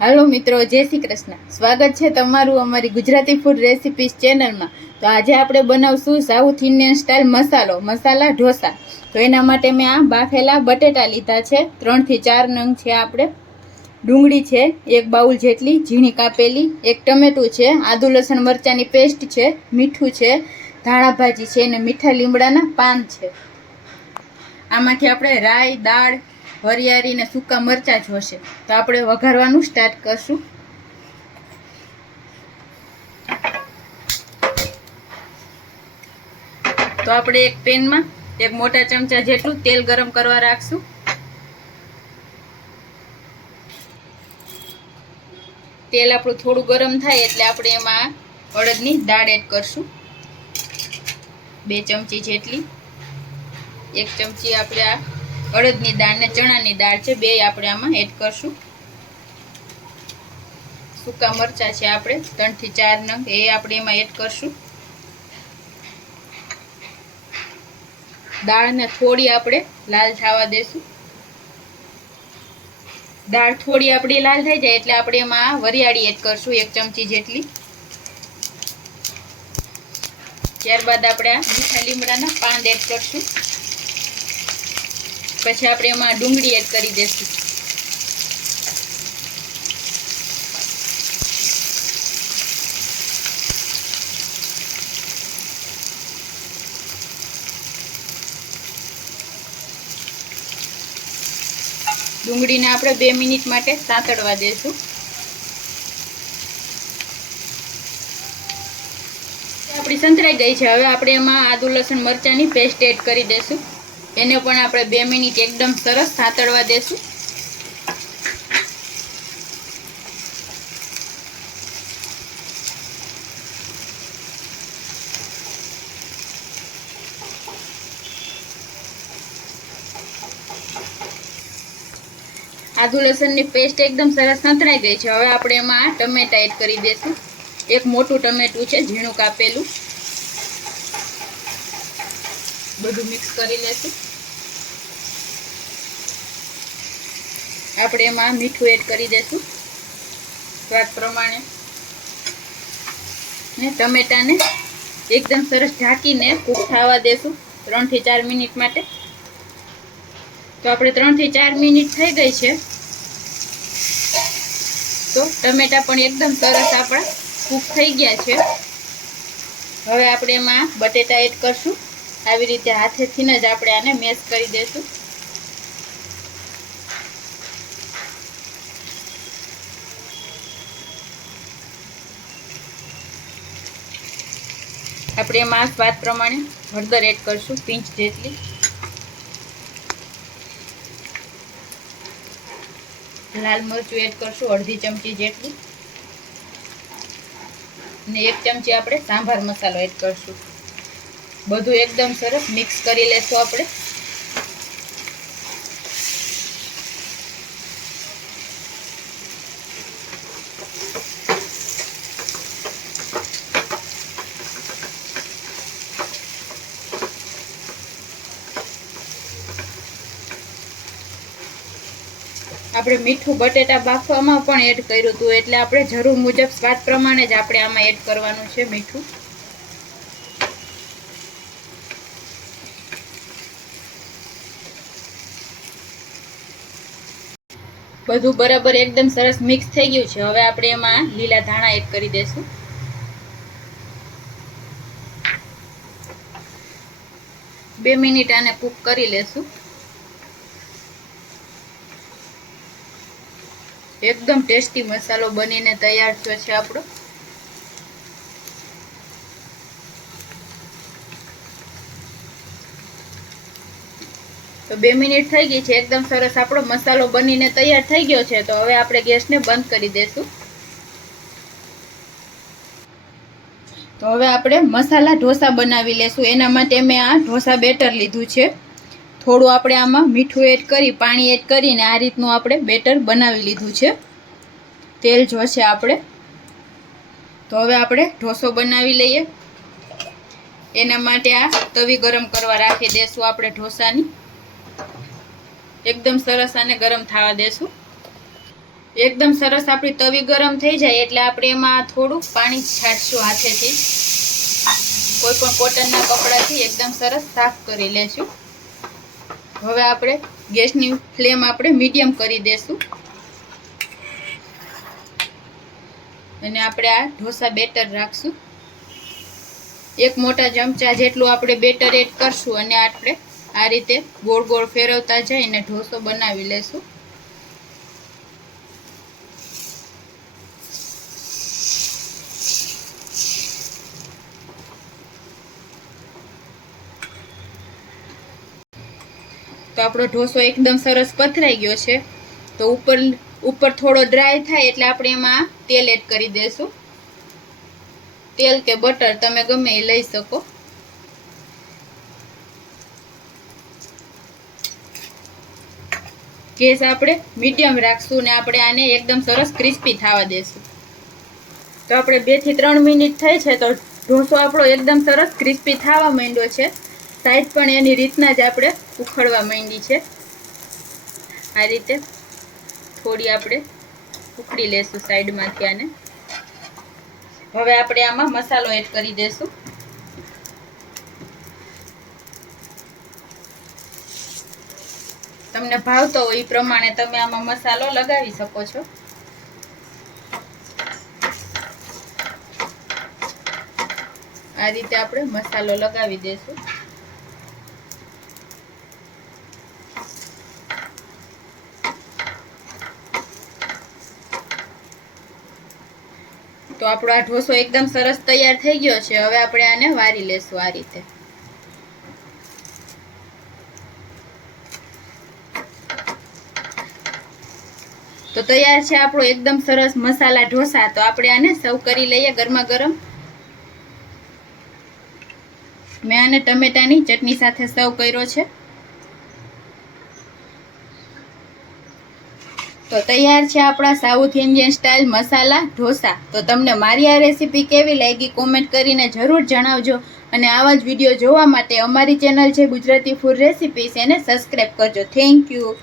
Hello मित्रों, जय श्री कृष्ण। स्वागत है तमारू अमारी गुजराती फूड रेसिपीज चेनल में। तो आज आपणे बनावशुं साउथ इंडियन स्टाइल मसाला ढोसा। तो एना माटे मैं आ बाफेला बटेटा लीधा छे, 3 થી 4 नंग छे। आपणे डूंगળી छे 1 बाउल जेटली झीणी कापेली, 1 टमेटું छे, आदू लसण मरचानी पेस्ट छे, मीठું छे, धाणा भाजी छे ने मीठा લીમડાના પાન छे। आमांथी आपणे राई, दाळ, वरियारी ने सूका मरचा जोशे। तो आपणे वघारवानुं स्टार्ट करशुं। तो आपणे एक पेन में 1 मोटा चमचा जेटलुं तेल गरम करवा राखशुं। तेल आपणुं थोडुं गरम थाय एटले आपणे एमां अड़दनी दाळ एड करशुं। 2 चमची जेटली। 1 चमची आपणे आ अड़दनी दाळ ने चणानी दाळ छे, 2 आपणे आमां एड करशुं। सूका मरचा छे आपणे 3 થી 4 नंग, ए आपणे एमां एड करशुं। दाळ ने थोड़ी आपणे लाल थवा देशुं। दाळ थोड़ी आपणी लाल थई जाय एटले आपणे एमां वरियाળી एड करशुं 1 चमची जेटली। ત્યારબાદ આપણે આ મીઠા લીમડાના પાન એડ કરશું। પછી આપણે એમાં ડુંગળી એડ કરી દઈશું। ડુંગળીને આપણે 2 મિનિટ માટે સાંતળવા દઈશું। આપણી સંતરાઈ ગઈ છે। હવે આપણે એમાં આદુ લસણ મરચાની પેસ્ટ એડ કરી દઈશું। એને પણ આપણે 2 મિનિટ એકદમ સરસ સાંતળવા દઈશું। आदू लसणની પેસ્ટ એકદમ સરસ સંતરાઈ ગઈ છે। હવે આપણે એમાં ટમેટા એડ કરી દઈશું। 1 મોટું ટમેટું છે ઝીણું કાપેલું। બધું મિક્સ કરી લેશું। આપણે એમાં મીઠું એડ કરી દઈશું સ્વાદ પ્રમાણે ને ટમેટાને એકદમ સરસ ઢાંકીને કૂક થવા દેશું 3 થી 4 મિનિટ માટે। તો આપણે 3 થી 4 મિનિટ થઈ ગઈ છે। તો ટમેટા પણ એકદમ સરસ આપણા કૂક થઈ ગયા છે। હવે આપણે એમાં બટેટા એડ કરશું। આવી રીતે હાથેથી જ આપણે આને મેશ કરી દઈશું। આપણે એમાં સ્વાદ પ્રમાણે હળદર એડ કરશું 1 પિંચ જેટલી। लाल मरचुं एड करशुं 1/2 चमची जेटली ने 1 चमची आपणे सांभार मसालो एड करशुं। बधुं एकदम सरस मिक्स करी लेशुं आपणे। આપણે મીઠું બટેટા બાફવામાં પણ એડ કર્યું હતું એટલે આપણે જરૂર મુજબ સ્વાદ પ્રમાણે જ આપણે આમાં એડ કરવાનું છે મીઠું। બધું બરાબર એકદમ સરસ મિક્સ થઈ ગયું છે। હવે આપણે એમાં લીલા ધાણા એડ કરી દઈશું। બે મિનિટ આને કૂક કરી લેશું। एकदम टेस्टी मसालो बनीने तैयार थयो छे आपणो। तो 2 मिनिट थई गई छे, एकदम सरस आपणो मसालो बनीने तैयार थई गयो छे। तो हवे आपणे गैसने बंद करी देशुं। तो हवे आपणे मसाला ढोसा बनावी लेशुं। एना माटे मैं आ ढोसा बेटर लीधुं छे। थोड़ું આપણે આમાં મીઠું એડ કરી પાણી એડ કરીને આ રીતનું આપણે બેટર બનાવી લીધું છે। તેલ જોશે આપણે। તો હવે આપણે ઢોસો બનાવી લઈએ। એના માટે આ તવી ગરમ કરવા રાખી દેશું આપણે ઢોસાની। એકદમ સરસ આને ગરમ થવા દેશું। એકદમ સરસ આપણી તવી ગરમ થઈ જાય એટલે આપણે એમાં થોડું પાણી છાંટશું હાથેથી. કોઈ પણ કોટનના કપડાથી એકદમ સરસ સાફ કરી લેશું. હવે આપણે ગેસની ફ્લેમ આપણે મીડિયમ કરી દેશું અને આપણે આ ઢોસા બેટર રાખશું. એક મોટા ચમચા જેટલું આપણે બેટર એડ કરશું અને આપણે આ રીતે ગોળ ગોળ ફેરવતા જઈને ઢોસો બનાવી લેશું. તો આપણો ઢોસો એકદમ સરસ પથરાઈ ગયો છે. તો ઉપર થોડો ડ્રાય થાય એટલે આપણે એમાં તેલ એડ કરી દેશું. તેલ કે બટર તમે ગમે એ લઈ શકો. ગેસ આપણે મીડિયમ રાખશું ને આપણે આને એકદમ સરસ ક્રિસ્પી થવા દેશું. તો આપણે 2 થી 3 મિનિટ થઈ છે તો ઢોસો આપણો એકદમ સરસ ક્રિસ્પી થવા માંડ્યો છે. સાઈડ પણ એની રીતના જ આપણે ઉખડવા માંડી છે. આ રીતે થોડી આપણે ઉખડી લેશું સાઈડમાંથી આને. હવે આપણે આમાં મસાલો એડ કરી દેશું. તમને ભાવતો હોય એ પ્રમાણે તમે આમાં મસાલો લગાવી શકો છો. આ રીતે આપણે મસાલો લગાવી દેશું. તો આપણો આ ઢોસો એકદમ સરસ તૈયાર થઈ ગયો છે. હવે આપણે આને વારી લેશું આ રીતે. તો તૈયાર છે આપણો એકદમ સરસ મસાલા ઢોસા. તો આપણે આને સર્વ કરી લઈએ ગરમા ગરમ. મેં આને ટમેટાની ચટણી સાથે સર્વ કર્યો છે. તો તૈયાર છે આપણા south Indian style masala dosa. તો તમને મારી આ રેસીપી કેવી લાગી કોમેન્ટ કરીને જરૂર જણાવજો. અને આવા જ વિડીયો જોવા માટે અમારી ચેનલ છે ગુજરાતી ફૂડ રેસીપીસ, એને સબસ્ક્રાઈબ કરજો. Thank you.